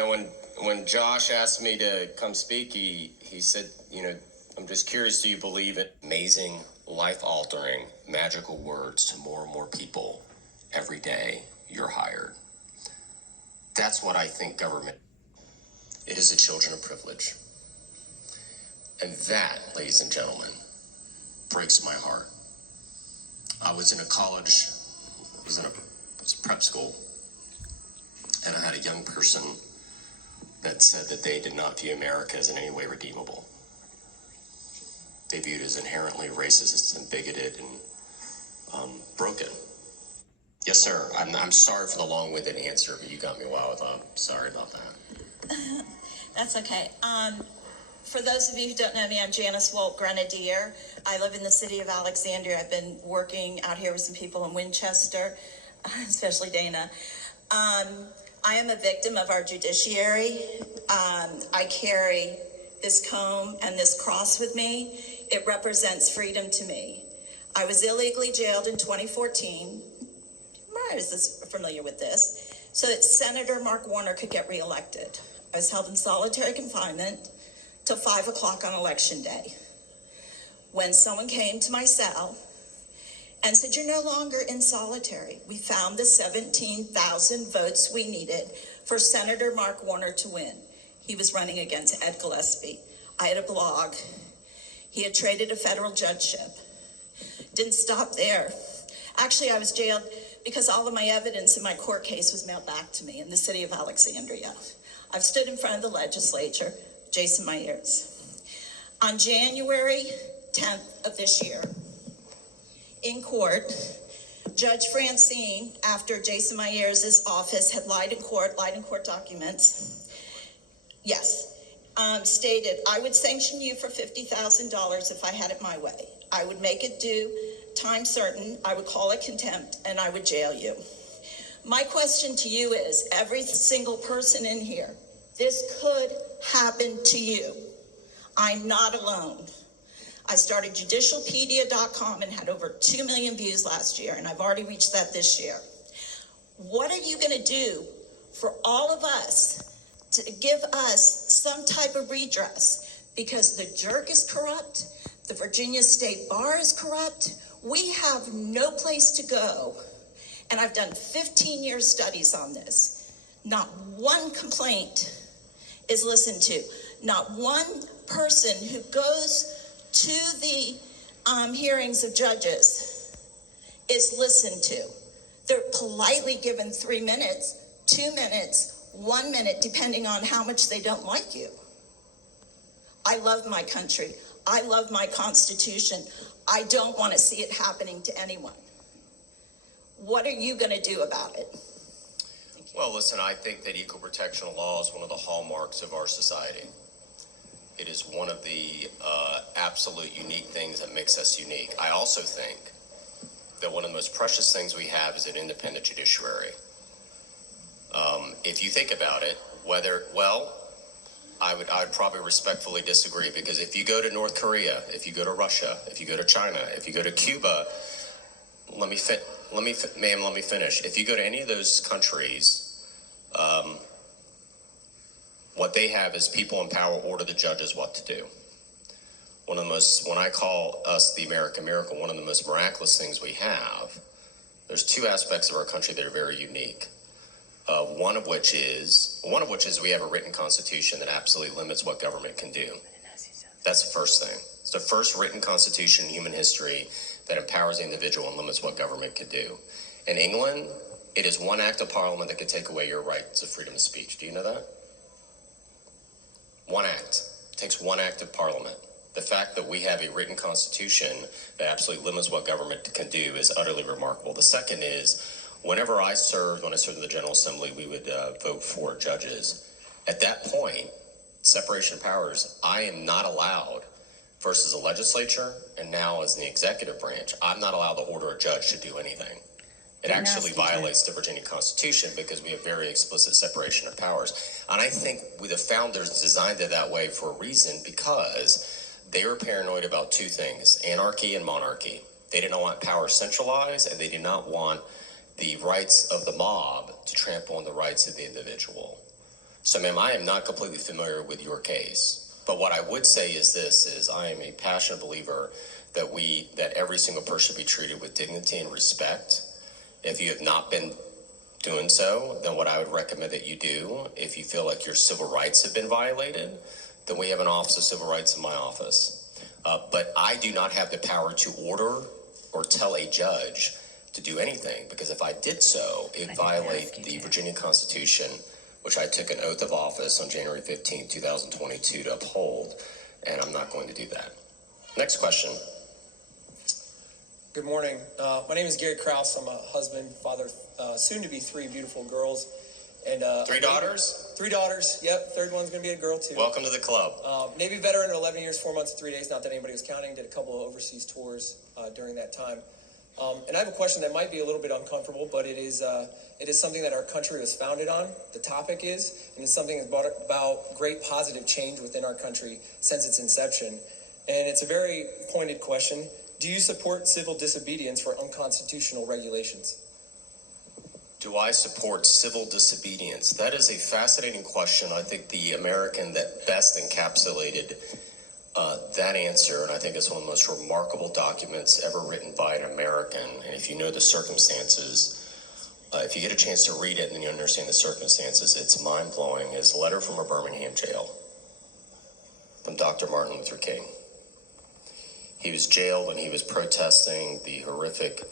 And when Josh asked me to come speak, he said, I'm just curious, do you believe in amazing, life-altering, magical words to more and more people every day you're hired? That's what I think government is. It is the children of privilege. And that, ladies and gentlemen, breaks my heart. I was in a college, it was a prep school, and I had a young person that said that they did not view America as in any way redeemable. They viewed it as inherently racist and bigoted and broken. Yes, sir. I'm sorry for the long-winded answer, but you got me wild up. Sorry about that. That's okay. For those of you who don't know me, I'm Janice Walt Grenadier. I live in the city of Alexandria. I've been working out here with some people in Winchester, especially Dana. I am a victim of our judiciary. I carry this comb and this cross with me. It represents freedom to me. I was illegally jailed in 2014. Miyares is familiar with this. So that Senator Mark Warner could get reelected. I was held in solitary confignment till 5 o'clock on election day. When someone came to my cell and said, "You're no longer in solitary. We found the 17,000 votes we needed for Senator Mark Warner to win." He was running against Ed Gillespie. I had a blog. He had traded a federal judgeship. Didn't stop there. Actually, I was jailed because all of my evidence in my court case was mailed back to me in the city of Alexandria. I've stood in front of the legislature, Jason Miyares. On January 10th of this year, in court, Judge Francine, after Jason Miyares' office had lied in court documents, stated, "I would sanction you for $50,000 if I had it my way. I would make it due time certain, I would call it contempt, and I would jail you." My question to you is, every single person in here, this could happen to you. I'm not alone. I started judicialpedia.com and had over 2 million views last year, and I've already reached that this year. What are you going to do for all of us to give us some type of redress? Because the jerk is corrupt, the Virginia State Bar is corrupt, we have no place to go. And I've done 15 years studies on this. Not one complaint is listened to. Not one person who goes to the hearings of judges is listened to. They're politely given 3 minutes, 2 minutes, 1 minute, depending on how much they don't like you. I love my country. I love my Constitution. I don't want to see it happening to anyone. What are you going to do about it? Well, listen, I think that equal protection law is one of the hallmarks of our society. It is one of the absolute unique things that makes us unique. I also think that one of the most precious things we have is an independent judiciary. If you think about it, I would probably respectfully disagree, because if you go to North Korea, if you go to Russia, if you go to China, if you go to Cuba, let me finish. If you go to any of those countries, what they have is people in power order the judges what to do. When I call us the American miracle, one of the most miraculous things we have, there's two aspects of our country that are very unique. One of which is we have a written constitution that absolutely limits what government can do. That's the first thing. It's the first written constitution in human history that empowers the individual and limits what government can do. In England, it is one act of parliament that could take away your rights of freedom of speech. Do you know that? One act. It takes one act of parliament. The fact that we have a written constitution that absolutely limits what government can do is utterly remarkable. The second is, when I served in the General Assembly, we would vote for judges. At that point, separation of powers, I am not allowed, first as a legislature and now as the executive branch, I'm not allowed to order a judge to do anything. It actually violates the Virginia Constitution because we have very explicit separation of powers. And I think the founders designed it that way for a reason, because they were paranoid about two things: anarchy and monarchy. They did not want power centralized, and they did not want the rights of the mob to trample on the rights of the individual. So, ma'am, I am not completely familiar with your case, but what I would say is this: is I am a passionate believer that every single person should be treated with dignity and respect. If you have not been doing so, then what I would recommend that you do, if you feel like your civil rights have been violated, then we have an Office of Civil Rights in my office. But I do not have the power to order or tell a judge to do anything, because if I did so, it would violate the Virginia Constitution, which I took an oath of office on January 15th, 2022 to uphold, and I'm not going to do that. Next question. Good morning. My name is Gary Krause. I'm a husband, father, soon to be 3 beautiful girls. And 3 daughters? 3 daughters. Yep. Third one's going to be a girl too. Welcome to the club. Navy veteran, 11 years, 4 months, and 3 days. Not that anybody was counting. Did a couple of overseas tours during that time. And I have a question that might be a little bit uncomfortable, but it is something that our country was founded on. The topic is, and it's something that's brought about great positive change within our country since its inception. And it's a very pointed question. Do you support civil disobedience for unconstitutional regulations? Do I support civil disobedience? That is a fascinating question. I think the American that best encapsulated that answer, and I think it's one of the most remarkable documents ever written by an American. And if you know the circumstances, if you get a chance to read it and you understand the circumstances, it's mind-blowing. It's a letter from a Birmingham jail from Dr. Martin Luther King. He was jailed when he was protesting the horrific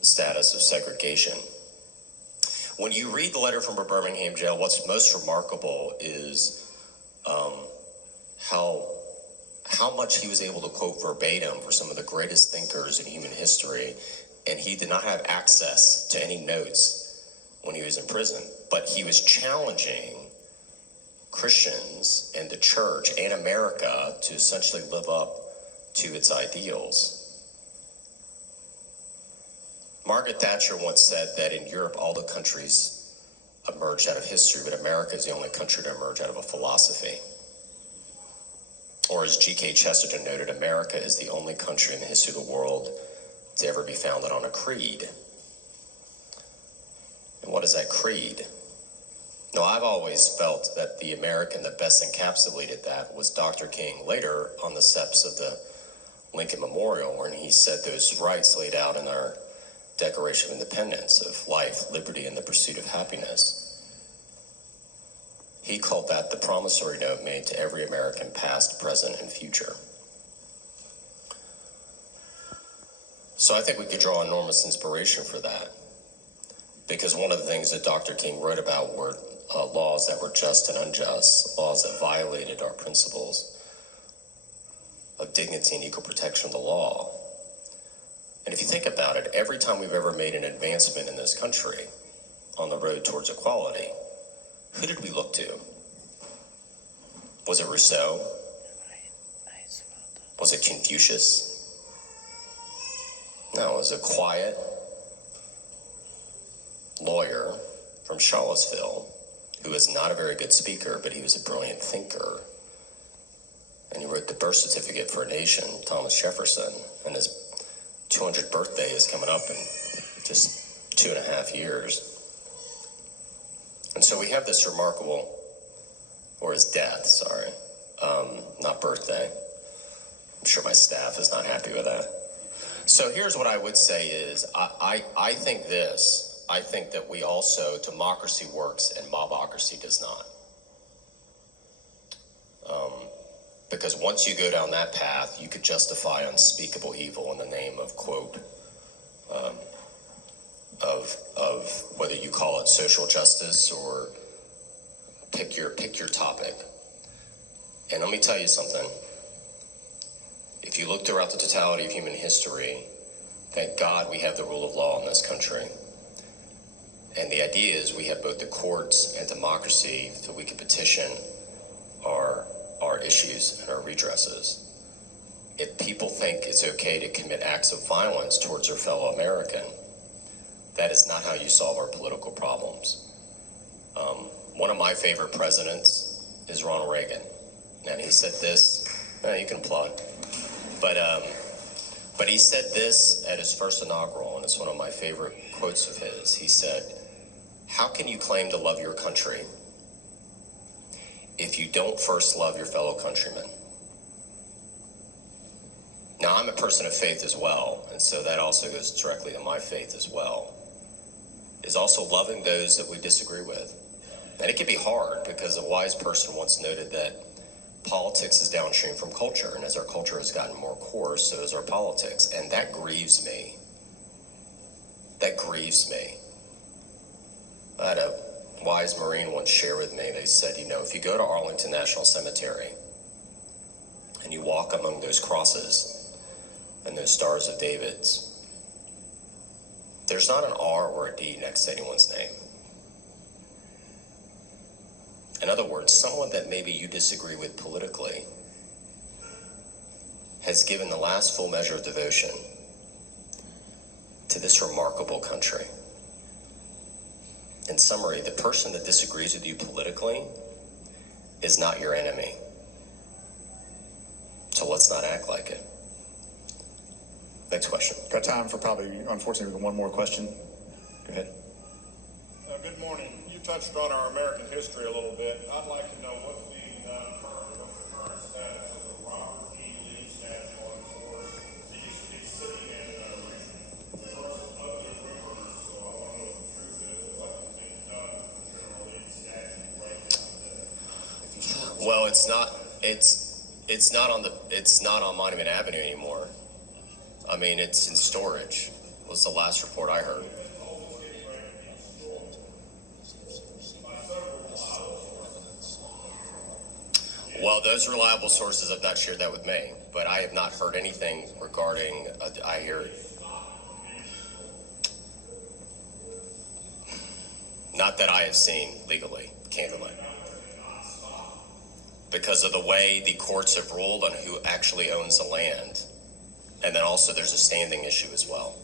status of segregation. When you read the letter from a Birmingham jail, what's most remarkable is how much he was able to quote verbatim for some of the greatest thinkers in human history, and he did not have access to any notes when he was in prison, but he was challenging Christians and the church and America to essentially live up to its ideals. Margaret Thatcher once said that in Europe, all the countries emerged out of history, but America is the only country to emerge out of a philosophy. Or as G.K. Chesterton noted, America is the only country in the history of the world to ever be founded on a creed. And what is that creed? Now, I've always felt that the American that best encapsulated that was Dr. King, later on the steps of the Lincoln Memorial, when he said those rights laid out in our Declaration of Independence of life, liberty, and the pursuit of happiness. He called that the promissory note made to every American, past, present, and future. So I think we could draw enormous inspiration for that, because one of the things that Dr. King wrote about were laws that were just and unjust, laws that violated our principles of dignity and equal protection of the law. And if you think about it, every time we've ever made an advancement in this country on the road towards equality, who did we look to? Was it Rousseau? Was it Confucius? No, it was a quiet lawyer from Charlottesville who was not a very good speaker, but he was a brilliant thinker. And he wrote the birth certificate for a nation, Thomas Jefferson, and his 200th birthday is coming up in just 2.5 years. And so we have this remarkable, or his death, sorry, not birthday. I'm sure my staff is not happy with that. So here's what I would say is, I think this, I think that we also, democracy works and mobocracy does not. Because once you go down that path, you could justify unspeakable evil in the name of, quote, of whether you call it social justice or pick your topic. And let me tell you something. If you look throughout the totality of human history, thank God we have the rule of law in this country. And the idea is we have both the courts and democracy so we can petition our issues and our redresses. If people think it's okay to commit acts of violence towards their fellow American, that is not how you solve our political problems. One of my favorite presidents is Ronald Reagan. And he said this, you can applaud, but he said this at his first inaugural, and it's one of my favorite quotes of his. He said, "How can you claim to love your country if you don't first love your fellow countrymen. Now, I'm a person of faith as well, and so that also goes directly to my faith as well, is also loving those that we disagree with. And it can be hard because a wise person once noted that politics is downstream from culture, and as our culture has gotten more coarse, so is our politics, and that grieves me. That grieves me. I had a wise Marine once share with me, they said, you know, if you go to Arlington National Cemetery and you walk among those crosses and those stars of David's, there's not an R or a D next to anyone's name. In other words, someone that maybe you disagree with politically has given the last full measure of devotion to this remarkable country. In summary, the person that disagrees with you politically is not your enemy. So let's not act like it. Next question. Got time for probably, unfortunately, one more question. Go ahead. Good morning. You touched on our American history a little bit. I'd like to know what's the current status of the Robert E. Lee statue on Forest. He's sitting in ugly rumors, so I want to know what the truth is. What's being done with General Lee's statue right now today? Well, it's not on Monument Avenue anymore. I mean, it's in storage, was the last report I heard. Well, those reliable sources have not shared that with me, but I have not heard anything regarding, I hear, not that I have seen legally, candidly. Because of the way the courts have ruled on who actually owns the land. And then also there's a standing issue as well.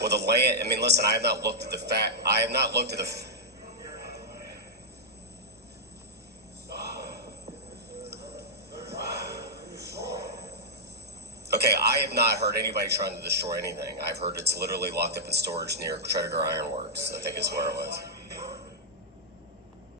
Well, the land, I mean, listen, I have not looked at the fact, I have not looked at the, okay, I have not heard anybody trying to destroy anything. I've heard it's literally locked up in storage near Tredegar Ironworks, I think is where it was.